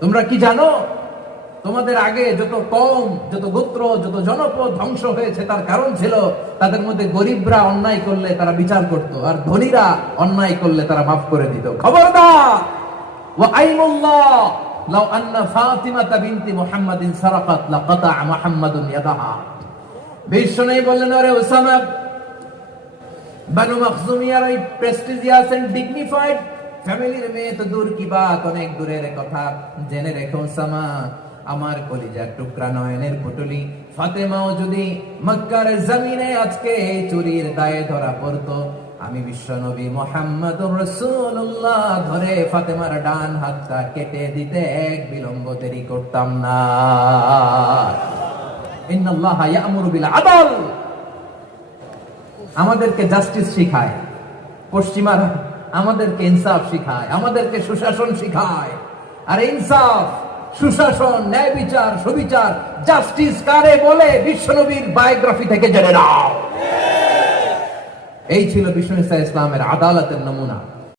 তোমরা কি জানো তোমাদের আগে যত কওম, যত গোত্র, যত জনপদ ধ্বংস হয়েছে তার কারণ ছিল তাদের মধ্যে গরিবরা অন্যায় করলে তারা বিচার করত, আর ধনীরা অন্যায় করলে তারা মাফ করে দিত। খবরদার, ওয়া আইমুল্লাহ লাউ আন্না ফাতিমাতা বিনতি মুহাম্মাদিন সারাকাত লাকাতা মুহাম্মাদুন ইয়াদাহা। বিশ্বনবী বললেন, আরে ওসামা, বানু মাখজুমিয়ার এই প্রেস্টিজিয়াস এন্ড ডিগনিফাইড ফ্যামিলির মেয়ে তো দূর কি বাত, অনেক দূরের কথা। জেনে রেখো ওসামা, আমার কলিজার টুকরা নয়নের পুটুলি ফাতেমাও যদি মক্কার জমিনে আজকে চুরির দায়ে ধরা পড়তো, আমি বিশ্বনবী মুহাম্মদুর রাসূলুল্লাহ ধরে ফাতেমার ডান হাতটা কেটে দিতে এক বিলম্ব দেরি করতাম না। ইন্নাল্লাহা ইয়া'মুরু বিল আদল। আমাদেরকে জাস্টিস শিখায় পশ্চিমারা, আমাদেরকে ইনসাফ শিখায়, আমাদেরকে সুশাসন শিখায়। আর ইনসাফ, সুশাসন, ন্যায় বিচার, সুবিচার, জাস্টিস কারে বলে বিশ্বনবীর বায়োগ্রাফি থেকে জেনে নাও। এই ছিল বিষ্ণু ইসা ইসলামের আদালতের নমুনা।